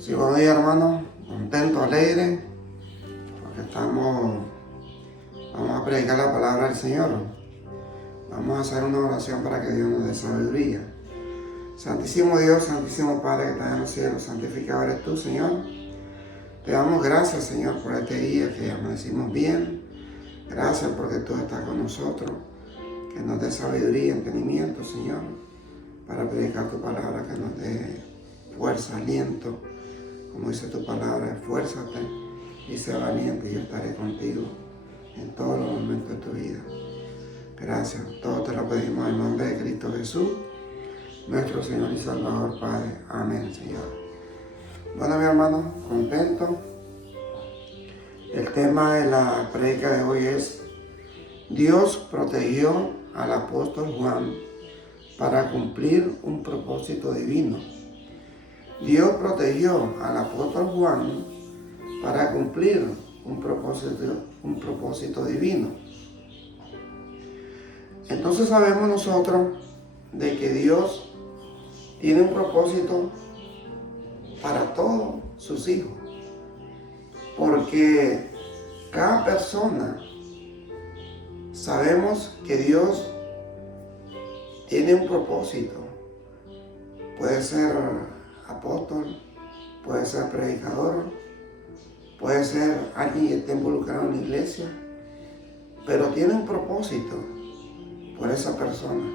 Sí, buenos días, hermano. Contento, alegre, porque vamos a predicar la palabra del Señor. Vamos a hacer una oración para que Dios nos dé sabiduría. Santísimo Dios, Santísimo Padre que estás en los cielos, santificado eres tú, Señor. Te damos gracias, Señor, por este día que amanecimos bien. Gracias porque tú estás con nosotros. Que nos dé sabiduría y entendimiento, Señor, para predicar tu palabra, que nos dé fuerza, aliento. Como dice tu palabra, esfuérzate y sé valiente y yo estaré contigo en todos los momentos de tu vida. Gracias, todo te lo pedimos en nombre de Cristo Jesús, nuestro Señor y Salvador, Padre. Amén, Señor. Bueno, mi hermano, contento. El tema de la predica de hoy es: Dios protegió al apóstol Juan para cumplir un propósito divino. Dios protegió al apóstol Juan para cumplir un propósito divino. Entonces sabemos nosotros de que Dios tiene un propósito para todos sus hijos, porque cada persona sabemos que Dios tiene un propósito. Puede ser apóstol, puede ser predicador, puede ser alguien que esté involucrado en la iglesia, pero tiene un propósito por esa persona.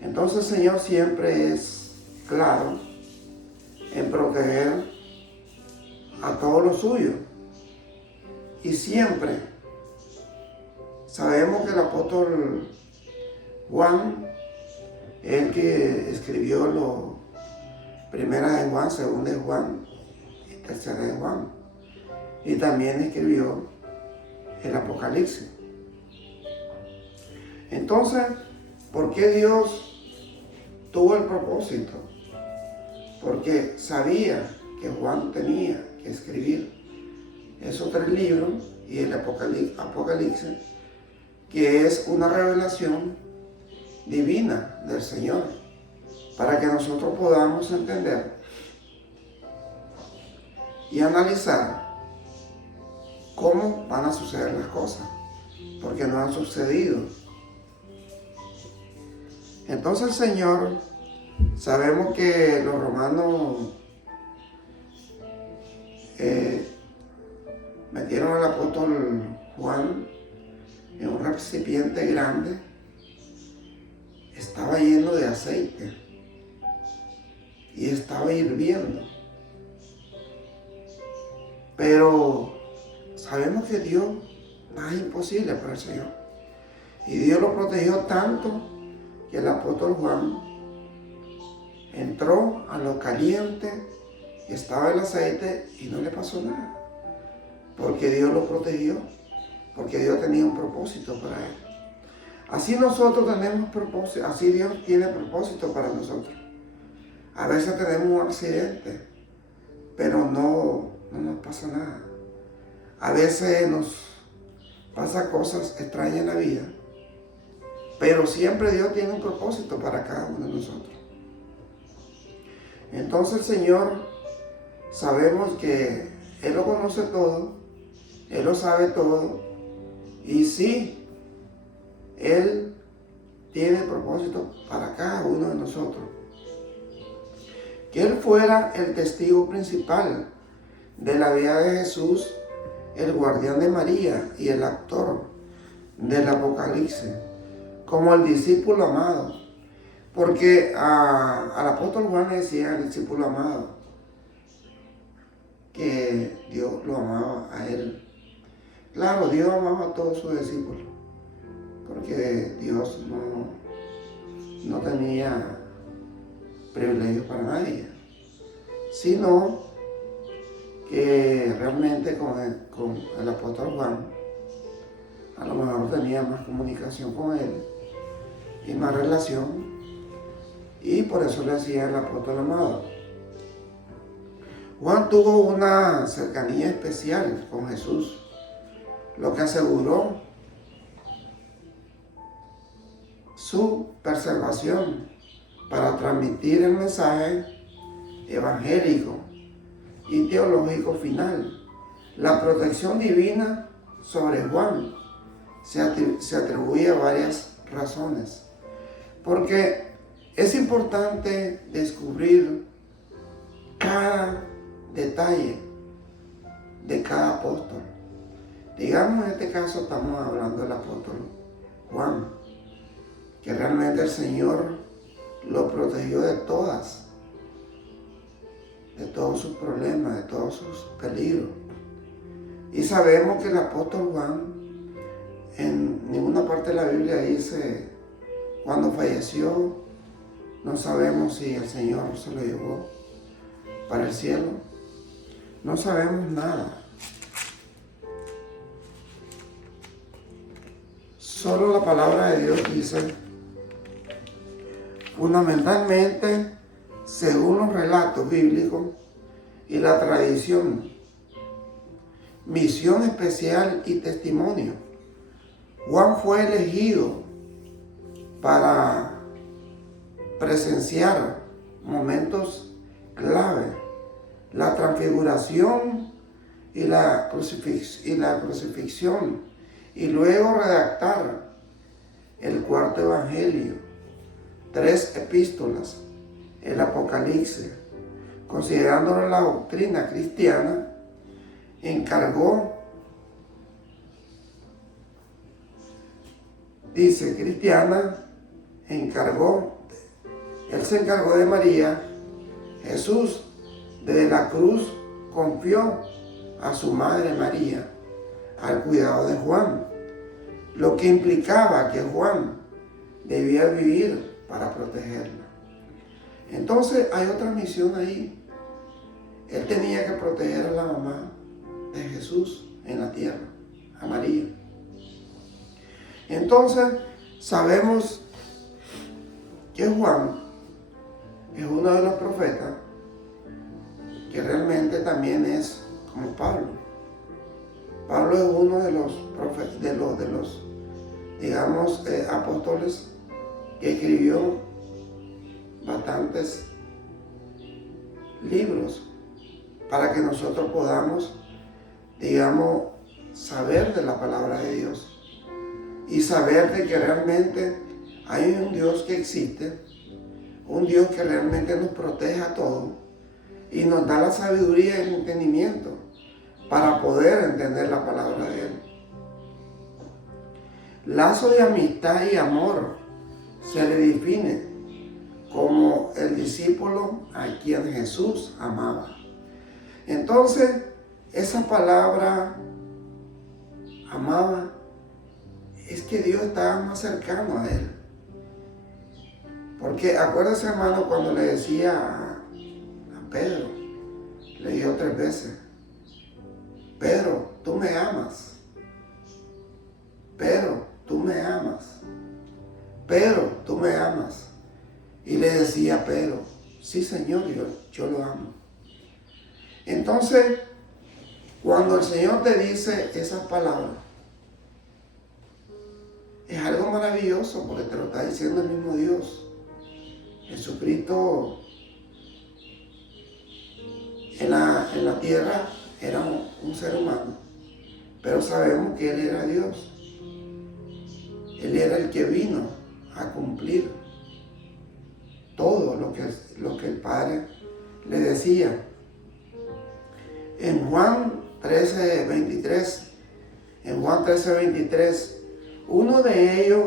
Entonces el Señor siempre es claro en proteger a todos los suyos. Y siempre sabemos que el apóstol Juan, el que escribió lo Primera de Juan, Segunda de Juan y Tercera de Juan. Y también escribió el Apocalipsis. Entonces, ¿por qué Dios tuvo el propósito? Porque sabía que Juan tenía que escribir esos 3 libros y el Apocalipsis, que es una revelación divina del Señor, para que nosotros podamos entender y analizar cómo van a suceder las cosas, porque no han sucedido. Entonces el Señor, sabemos que los romanos metieron al apóstol Juan en un recipiente grande, estaba lleno de aceite y estaba hirviendo. Pero sabemos que Dios nada es imposible para el Señor. Y Dios lo protegió tanto que el apóstol Juan entró a lo caliente y estaba el aceite y no le pasó nada. Porque Dios lo protegió, porque Dios tenía un propósito para él. Así nosotros tenemos propósito, así Dios tiene propósito para nosotros. A veces tenemos un accidente, pero no nos pasa nada. A veces nos pasa cosas extrañas en la vida, pero siempre Dios tiene un propósito para cada uno de nosotros. Entonces el Señor, sabemos que Él lo conoce todo, Él lo sabe todo, y sí, Él tiene propósito para cada uno de nosotros. Que Él fuera el testigo principal de la vida de Jesús, el guardián de María y el actor del Apocalipsis, como el discípulo amado. Porque al apóstol Juan le decía el discípulo amado que Dios lo amaba a él. Claro, Dios amaba a todos sus discípulos, porque Dios no tenía privilegios para nadie, sino que realmente con el apóstol Juan a lo mejor tenía más comunicación con él y más relación, y por eso le decía el apóstol amado. Juan tuvo una cercanía especial con Jesús, lo que aseguró su preservación para transmitir el mensaje evangélico y teológico final. La protección divina sobre Juan se atribuye a varias razones. Porque es importante descubrir cada detalle de cada apóstol. Digamos, en este caso estamos hablando del apóstol Juan, que realmente el Señor lo protegió de todos sus problemas, de todos sus peligros. Y sabemos que el apóstol Juan, en ninguna parte de la Biblia dice cuando falleció. No sabemos si el Señor se lo llevó para el cielo. No sabemos nada. Solo la palabra de Dios dice, fundamentalmente, según los relatos bíblicos y la tradición, misión especial y testimonio. Juan fue elegido para presenciar momentos clave, la transfiguración y la crucifixión, y luego redactar el cuarto evangelio, 3 epístolas, el Apocalipsis. Considerándolo la doctrina cristiana, él se encargó de María. Jesús desde la cruz confió a su madre María al cuidado de Juan, lo que implicaba que Juan debía vivir para protegerla. Entonces hay otra misión ahí. Él tenía que proteger a la mamá de Jesús en la tierra, a María. Entonces sabemos que Juan es uno de los profetas que realmente también es como Pablo. Pablo es uno de los profetas, de los apóstoles que escribió bastantes libros para que nosotros podamos, saber de la palabra de Dios y saber de que realmente hay un Dios que existe, un Dios que realmente nos protege a todos y nos da la sabiduría y el entendimiento para poder entender la palabra de Él. Lazo de amistad y amor se le define como el discípulo a quien Jesús amaba. Entonces, esa palabra amaba es que Dios estaba más cercano a Él. Porque acuérdese, hermano, cuando le decía a Pedro, le dijo 3 veces, Pedro, tú me amas. Pedro, tú me amas. Pedro, tú me amas. Y le decía a Pedro, sí, Señor, yo lo amo. Entonces, cuando el Señor te dice esas palabras, es algo maravilloso porque te lo está diciendo el mismo Dios. Jesucristo en la tierra era un ser humano, pero sabemos que Él era Dios. Él era el que vino a cumplir todo lo que el Padre le decía. En Juan 13:23, uno de ellos,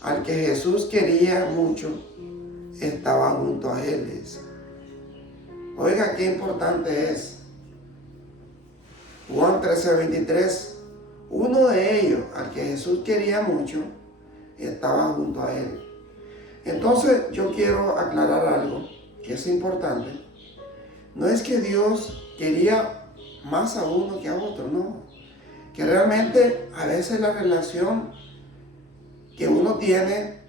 al que Jesús quería mucho, estaba junto a Él. Oiga, qué importante es. Juan 13:23, uno de ellos, al que Jesús quería mucho, estaba junto a Él. Entonces yo quiero aclarar algo que es importante. No es que Dios quería más a uno que a otro, no. Que realmente a veces la relación que uno tiene,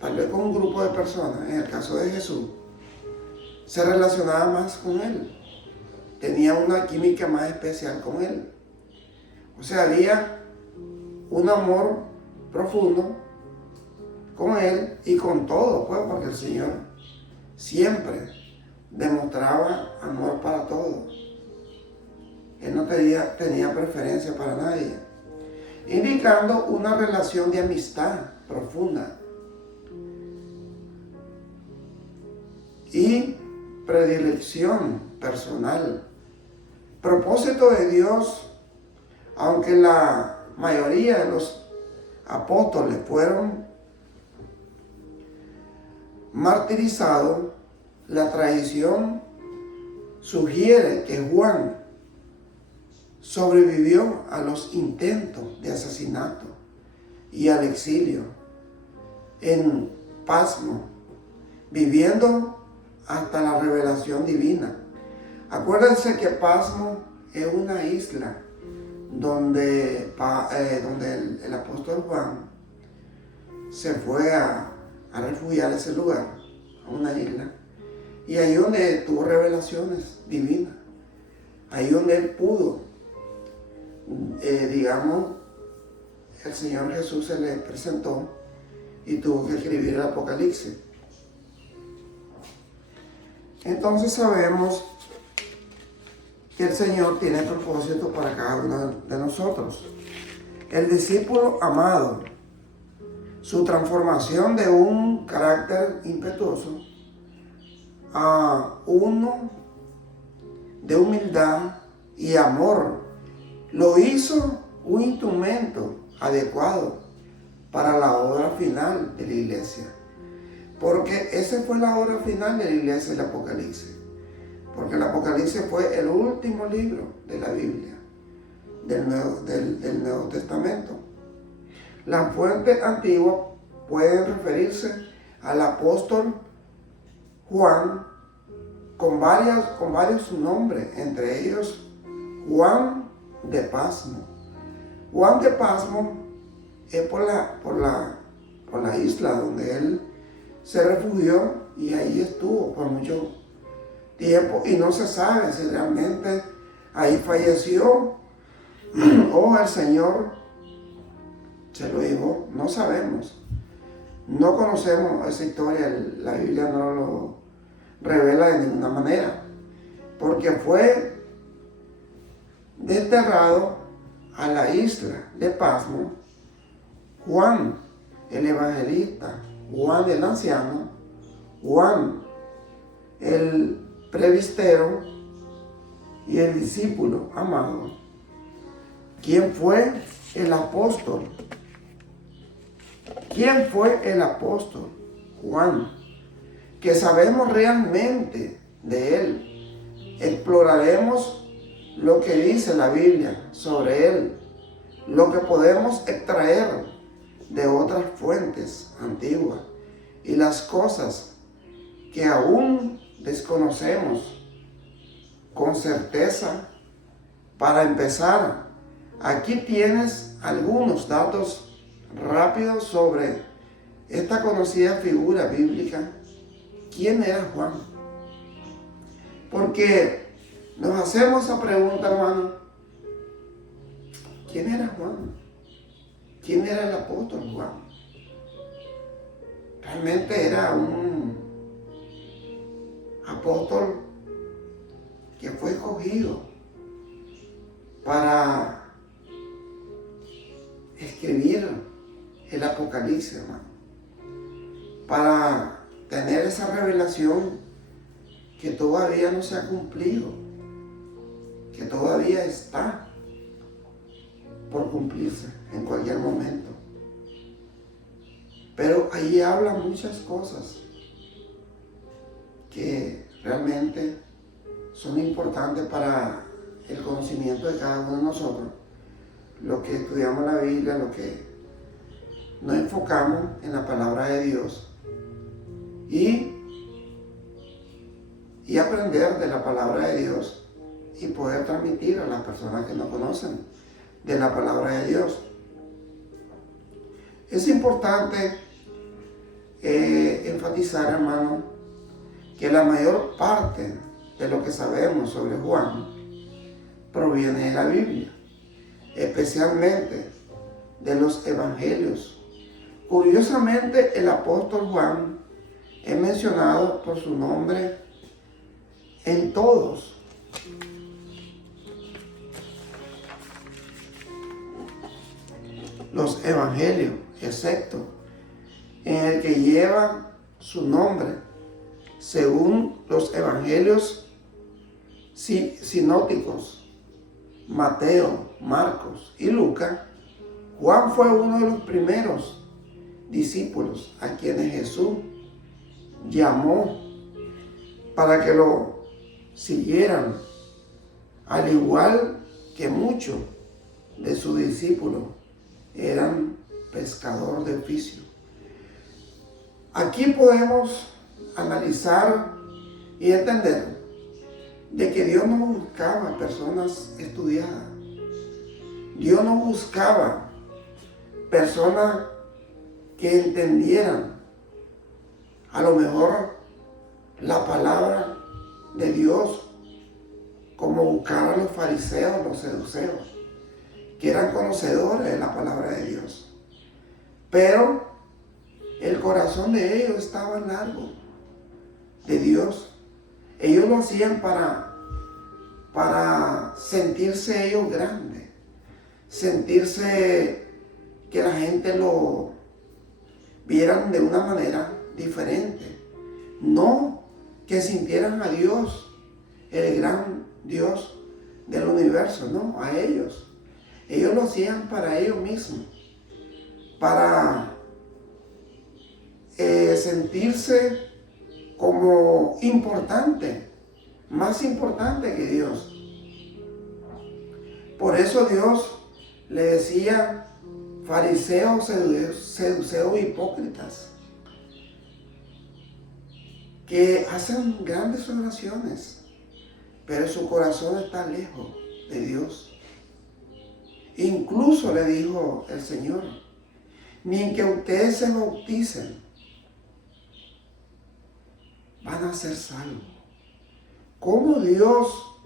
tal vez con un grupo de personas, en el caso de Jesús, se relacionaba más con Él. Tenía una química más especial con Él. O sea, había un amor profundo con Él y con todo, pues, porque el Señor siempre demostraba amor para todos. Él no tenía preferencia para nadie, indicando una relación de amistad profunda y predilección personal. Propósito de Dios, aunque la mayoría de los apóstoles fueron martirizados, la tradición sugiere que Juan sobrevivió a los intentos de asesinato y al exilio en Pasmo, viviendo hasta la revelación divina. Acuérdense que Pasmo es una isla donde el apóstol Juan se fue a refugiar a ese lugar, a una isla, y ahí donde tuvo revelaciones divinas, ahí donde él pudo, el Señor Jesús se le presentó y tuvo que escribir el Apocalipsis. Entonces sabemos que el Señor tiene propósito para cada uno de nosotros. El discípulo amado, su transformación de un carácter impetuoso a uno de humildad y amor, lo hizo un instrumento adecuado para la obra final de la iglesia. Porque esa fue la obra final de la iglesia, el Apocalipsis. Porque el Apocalipsis fue el último libro de la Biblia, del Nuevo Testamento. Las fuentes antiguas pueden referirse al apóstol Juan con varios nombres, entre ellos Juan de Pasmo. Juan de Pasmo es por la isla donde él se refugió y ahí estuvo por mucho tiempo y no se sabe si realmente ahí falleció o el Señor se lo llevó. No sabemos, no conocemos esa historia, la Biblia no lo revela de ninguna manera, porque fue desterrado a la isla de Pasmo Juan el evangelista, Juan el anciano, Juan el presbítero y el discípulo amado. ¿Quién fue el apóstol? ¿Quién fue el apóstol? Juan. Que sabemos realmente de él. Exploraremos lo que dice la Biblia sobre él, lo que podemos extraer de otras fuentes antiguas y las cosas que aún desconocemos con certeza. Para empezar, aquí tienes algunos datos rápidos sobre esta conocida figura bíblica. ¿Quién era Juan? Porque nos hacemos esa pregunta, hermano. ¿Quién era Juan? ¿Quién era el apóstol Juan? Realmente era un apóstol que fue escogido para escribir el Apocalipsis, hermano, para tener esa revelación que todavía no se ha cumplido, que todavía está por cumplirse en cualquier momento. Pero ahí habla muchas cosas que realmente son importantes para el conocimiento de cada uno de nosotros. Lo que estudiamos la Biblia, lo que nos enfocamos en la palabra de Dios y aprender de la palabra de Dios y poder transmitir a las personas que no conocen de la palabra de Dios. Es importante enfatizar, hermano, que la mayor parte de lo que sabemos sobre Juan proviene de la Biblia, especialmente de los evangelios. Curiosamente, el apóstol Juan es mencionado por su nombre en todos los evangelios, excepto en el que lleva su nombre, según los evangelios sinópticos, Mateo, Marcos y Lucas. Juan fue uno de los primeros discípulos a quienes Jesús llamó para que lo siguieran, al igual que muchos de sus discípulos eran pescadores de oficio. Aquí podemos analizar y entender de que Dios no buscaba personas estudiadas. Dios no buscaba personas que entendieran a lo mejor la palabra de Dios como buscaban los fariseos, los saduceos, que eran conocedores de la palabra de Dios. Pero el corazón de ellos estaba largo de Dios. Ellos lo hacían para sentirse ellos grandes, sentirse que la gente lo vieran de una manera diferente. No que sintieran a Dios, el gran Dios del universo, no, a ellos. Ellos lo hacían para ellos mismos, para sentirse como importante, más importante que Dios. Por eso Dios le decía fariseos, seduceos, hipócritas, que hacen grandes oraciones, pero su corazón está lejos de Dios. Incluso le dijo el Señor, ni que ustedes se bauticen van a ser salvos. ¿Cómo Dios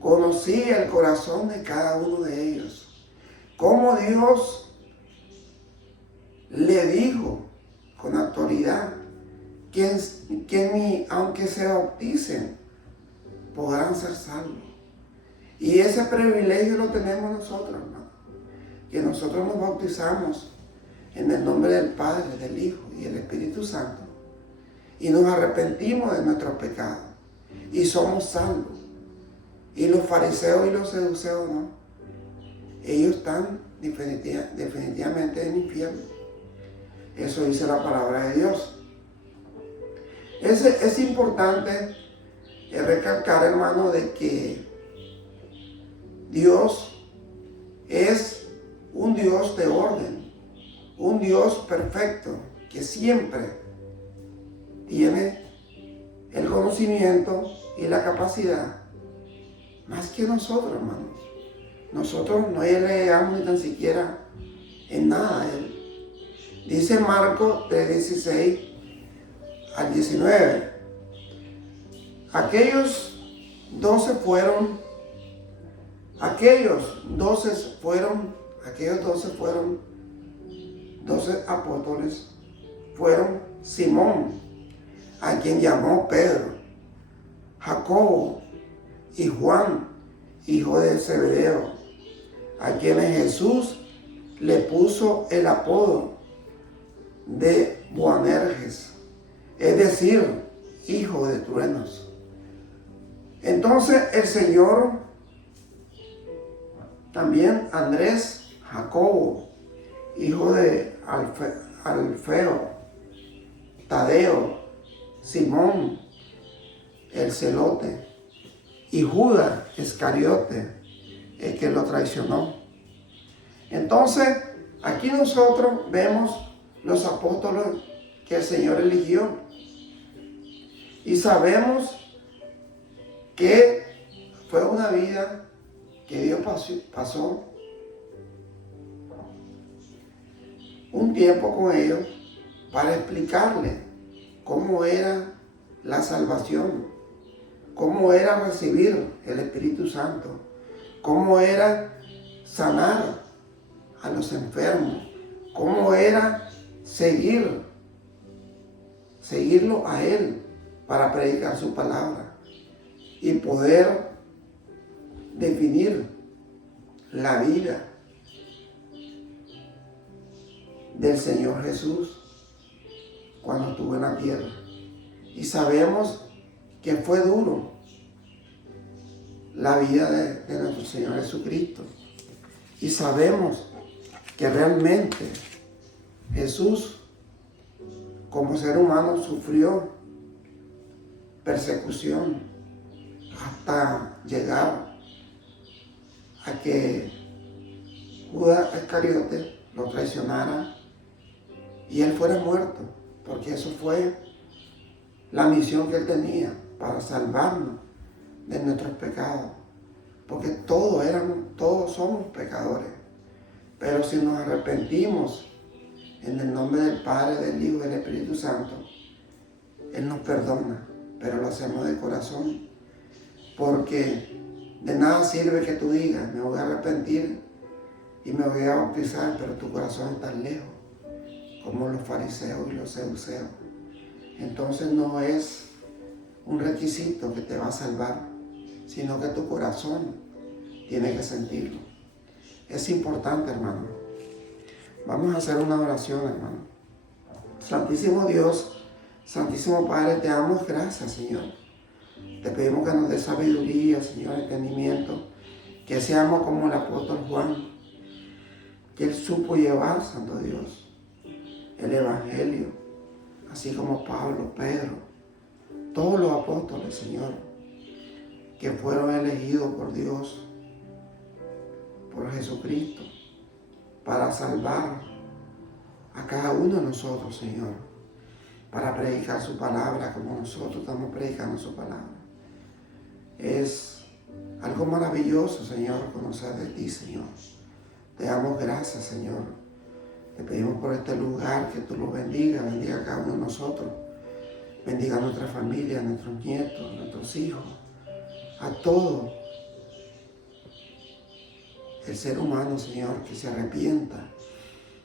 conocía el corazón de cada uno de ellos? ¿Cómo Dios le dijo con autoridad que ni aunque se bauticen podrán ser salvos? Y ese privilegio lo tenemos nosotros, hermano, que nosotros nos bautizamos en el nombre del Padre, del Hijo y del Espíritu Santo, y nos arrepentimos de nuestros pecados y somos salvos. Y los fariseos y los saduceos no. Ellos están definitivamente en el infierno. Eso dice la palabra de Dios. Es importante recalcar, hermano, de que Dios es un Dios de orden, un Dios perfecto, que siempre tiene el conocimiento y la capacidad más que nosotros, hermanos. Nosotros no le llegamos ni tan siquiera en nada a Él. Dice Marcos 3:16 al 19. Aquellos 12 apóstoles fueron Simón, a quien llamó Pedro, Jacobo y Juan, hijo de Zebedeo, a quienes Jesús le puso el apodo de Boanerges, es decir, hijo de truenos. Entonces el Señor también Andrés, Jacobo, hijo de Alfeo, Tadeo, Simón, el celote, y Judas Iscariote, el que lo traicionó. Entonces, aquí nosotros vemos los apóstoles que el Señor eligió. Y sabemos que fue una vida que Dios pasó un tiempo con ellos para explicarles cómo era la salvación, cómo era recibir el Espíritu Santo, cómo era sanar a los enfermos, cómo era seguirlo a Él para predicar su palabra. y poder definir la vida del Señor Jesús cuando estuvo en la tierra. Y sabemos que fue duro la vida de nuestro Señor Jesucristo. Y sabemos que realmente Jesús, como ser humano, sufrió persecución hasta llegar a que Judas Iscariote lo traicionara y él fuera muerto, porque eso fue la misión que él tenía, para salvarnos de nuestros pecados, porque todos somos pecadores, pero si nos arrepentimos en el nombre del Padre, del Hijo y del Espíritu Santo, Él nos perdona, pero lo hacemos de corazón, porque de nada sirve que tú digas, me voy a arrepentir y me voy a bautizar, pero tu corazón está lejos, como los fariseos y los saduceos. Entonces no es un requisito que te va a salvar, sino que tu corazón tiene que sentirlo. Es importante, hermano. Vamos a hacer una oración, hermano. Santísimo Dios, Santísimo Padre, te damos gracias, Señor. Te pedimos que nos dé sabiduría, Señor, entendimiento, que seamos como el apóstol Juan, que él supo llevar, Santo Dios, el Evangelio, así como Pablo, Pedro, todos los apóstoles, Señor, que fueron elegidos por Dios, por Jesucristo, para salvar a cada uno de nosotros, Señor, para predicar su palabra como nosotros estamos predicando su palabra. Es algo maravilloso, Señor, conocer de ti, Señor. Te damos gracias, Señor. Te pedimos por este lugar que tú lo bendiga a cada uno de nosotros. Bendiga a nuestra familia, a nuestros nietos, a nuestros hijos, a todo el ser humano, Señor, que se arrepienta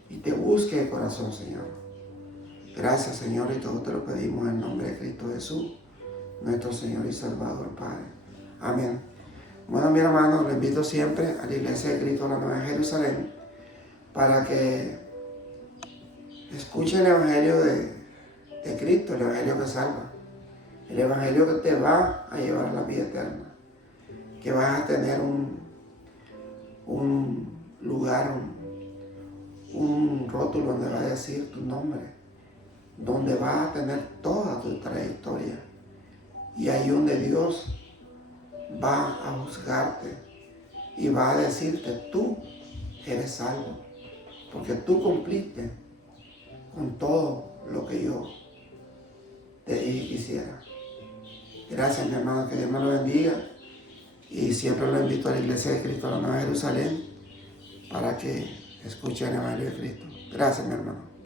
y te busque de corazón, Señor. Gracias, Señor, y todo te lo pedimos en nombre de Cristo Jesús, nuestro Señor y Salvador, Padre. Amén. Bueno, mi hermano, lo invito siempre a la Iglesia de Cristo de la Nueva Jerusalén para que escuche el Evangelio de Cristo, el Evangelio que salva, el Evangelio que te va a llevar a la vida eterna, que vas a tener un lugar, un rótulo donde va a decir tu nombre, donde vas a tener toda tu trayectoria, y ahí donde Dios va a juzgarte y va a decirte, tú eres salvo, porque tú cumpliste con todo lo que yo te dije que hiciera. Gracias, mi hermano, que Dios me lo bendiga, y siempre lo invito a la Iglesia de Cristo de la Nueva Jerusalén para que escuche el Evangelio de Cristo. Gracias, mi hermano.